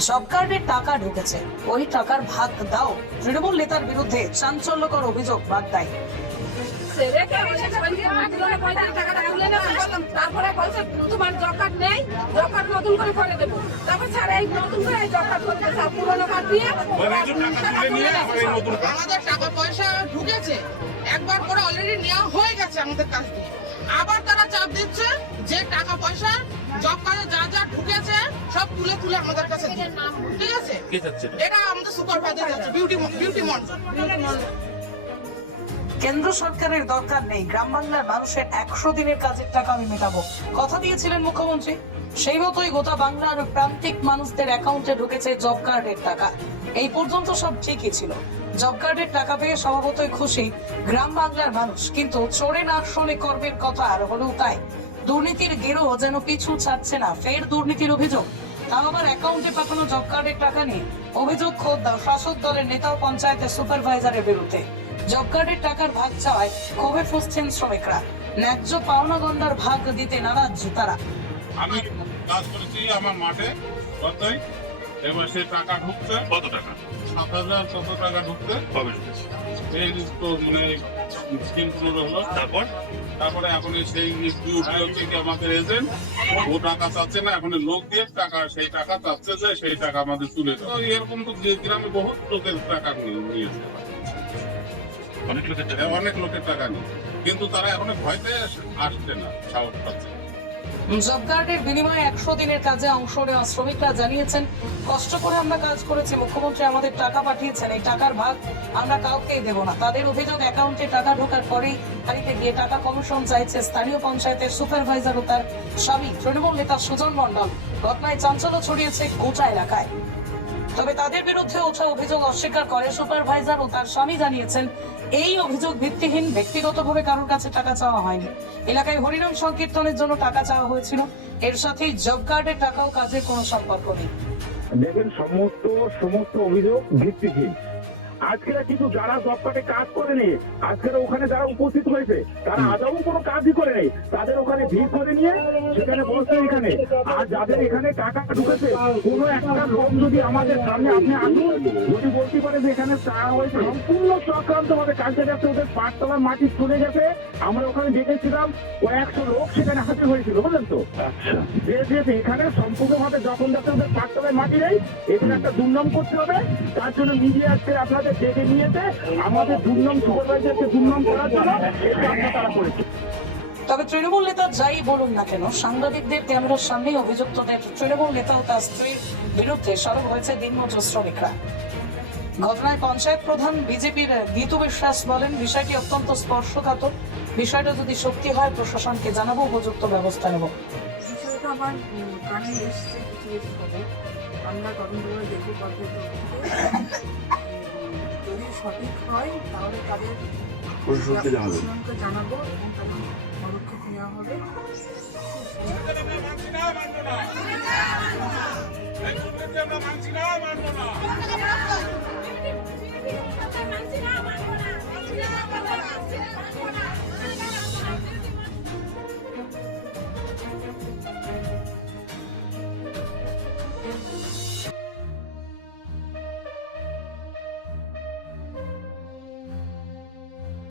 Job কার্ডের টাকা ঢুকেছে। ওই টাকার ভাগ দাও। তৃণমূল নেতার বিরুদ্ধে চাঞ্চল্যকর অভিযোগ বার্তায়। ছেলেকে বসে বলছে, "মাটিগুলো পঁয়তাল্লিশ টাকাটা তুলে নেব।" তারপরে বলছে তোমার জকাত নেই জকাত নতুন করে করে দেবো। তারপর এই নতুন করে জকাত করতে স্যার পুরোনো কার্ড দিয়ে? টাকা তুলে নেব। আমাদের টাকা পয়সা ঢুকেছে। একবার করে অলরেডি নেওয়া হয়ে গেছে আমাদের কাছ থেকে। আবার তারা চাপ দিচ্ছে যে টাকা পয়সা জব কার্ডে যা যা ঢুকেছে সব তুলে তুলে আমাদের কাছে ঠিক আছে? এটা? আমাদের সুপারভাইজার যাচ্ছে বিউটি বিউটি মন্ডল কেন্দ্র সরকারের দরকার নেই। গ্রাম বাংলার মানুষের একশো দিনের কাজের টাকা আমি মেটাবো। কথা দিয়েছিলেন মুখ্যমন্ত্রী সেই মতোই গোটা বাংলার প্রান্তিক মানুষদের অ্যাকাউন্টে ঢুকেছে জব কার্ডের টাকা। এই পর্যন্ত সব ঠিকই ছিল। জব কার্ডের টাকা পেয়ে স্বভাবতই খুশি গ্রাম বাংলার মানুষ। কিন্তু চোরে না শোনে কর্মের কথা আর হলেও তাই। দুর্নীতির গেরো যেন পিছু ছাড়ছে না, ফের দুর্নীতির অভিযোগ। তাও আবার অ্যাকাউন্টে পাঠানো জব কার্ডের টাকা নিয়ে অভিযোগ খোদ শাসক দলের নেতা পঞ্চায়েতের সুপারভাইজারের বিরুদ্ধে। জব কার্ডের টাকার ভাগ চাওয়ায় ক্ষোভে ফুসছেন শ্রমিকরা। ন্যায্য পাওনা গন্ডার ভাগ দিতে নারাজ তারা। আমি কাজ করেছি আমার মাঠে এবার সে টাকা ঢুকছে। কত টাকা? সাত হাজার কত টাকা ঢুকছে। কবে ঢুকেছে? এই তো মানে স্কিম হলো। তারপর? তারপরে এখন সেই ডিউটি হচ্ছে কি আমাদের এজেন্ট ও টাকা চাচ্ছে না এখন লোক দিয়ে টাকা সেই টাকা চাচ্ছে যে সেই টাকা আমাদের তুলে দেয় এরকম তো গ্রামে বহুত লোকের টাকা নিয়েছে। অনেক লোকের টাকা অনেক লোকের টাকা নিয়ে। কিন্তু তারা এখন ভয়তে আসছে না সাহস পাচ্ছে। জব কার্ডের বিনিময়ে একশো দিনের কাজে অংশ নেওয়া শ্রমিকরা জানিয়েছেন, কষ্ট করে আমরা কাজ করেছি, মুখ্যমন্ত্রী আমাদের টাকা পাঠিয়েছেন, এই টাকার ভাগ আমরা কাউকেই দেব না। তাদের অভিযোগ, অ্যাকাউন্টে টাকা ঢোকার পরেই বাড়িতে গিয়ে টাকা কমিশন চাইছে, স্থানীয় পঞ্চায়েতের সুপারভাইজার ও তার স্বামী, তৃণমূল নেতা সুজন মণ্ডল। ঘটনায় চাঞ্চল্য ছড়িয়েছে গোটা এলাকায়। তবে তাদের বিরুদ্ধে ওঠা অভিযোগ অস্বীকার করে সুপারভাইজার ও তার স্বামী জানিয়েছেন, এই অভিযোগ ভিত্তিহীন, ব্যক্তিগতভাবে কারোর কাছে টাকা চাওয়া হয়নি। এলাকায় হরিনাম সংকীর্তনের জন্য টাকা চাওয়া হয়েছিল। এর সাথে জব কার্ডের টাকাও কাজের কোনো সম্পর্ক নেই। দেখেন, সমস্ত সমস্ত অভিযোগ ভিত্তিহীন। আজকেরা কিন্তু যারা জবকার্ডে কাজ করেনি আজকেরা ওখানে যারা উপস্থিত হয়েছে তারা আদৌ কোনো কাজই করে নেই। তাদের ওখানে ভিড় করে নিয়ে সেখানে বসছে এখানে। আর যাদের এখানে টাকা ঢুকেছে কোনো একটা লোক যদি আমাদের সামনে আপনি আসুন যদি বলতে পারে যে এখানে টাকা হয়েছে সম্পূর্ণ চক্রান্ত ভাবে কাজটা যাচ্ছে ওদের পাঁচতলার মাটি চলে গেছে। আমরা ওখানে দেখেছিলাম কয়েকশো লোক সেখানে হাজির হয়েছিল বুঝলেন তো? যে যে যে এখানে সম্পূর্ণভাবে যখন যাতে ওদের পাঁচতলায় মাটি নেই এখানে একটা দুর্নাম করতে হবে। তার জন্য মিডিয়া আজকে আপনাদের ডেকে নিয়েছে। আমাদের দুর্নাম সুপারভাইজারকে দুর্নাম করার জন্য এই তারা করেছে। তবে তৃণমূল নেতা যাই বলুন না কেন, সাংবাদিকদের ক্যামেরার সামনেই অভিযুক্তদের তৃণমূল নেতা ও তার স্ত্রীর বিরুদ্ধে সরব হয়েছে দিনমজুর শ্রমিকরা। ঘটনায় পঞ্চায়েত প্রধান বিজেপির গীতু বিশ্বাস বলেন, বিষয়টি অত্যন্ত স্পর্শকাতর। বিষয়টা যদি সত্যি হয়, প্রশাসনকে জানাব, উপযুক্ত ব্যবস্থা নেব। উম, কানে এসছে কিছু কিছু খবর আমরা তদন্ত করে দেখব পদ্ধতি যদি সঠিক হয় তাহলে তাদের জানাব এবং তাদের পদক্ষেপ নেওয়া হবে মানছি না মানবো না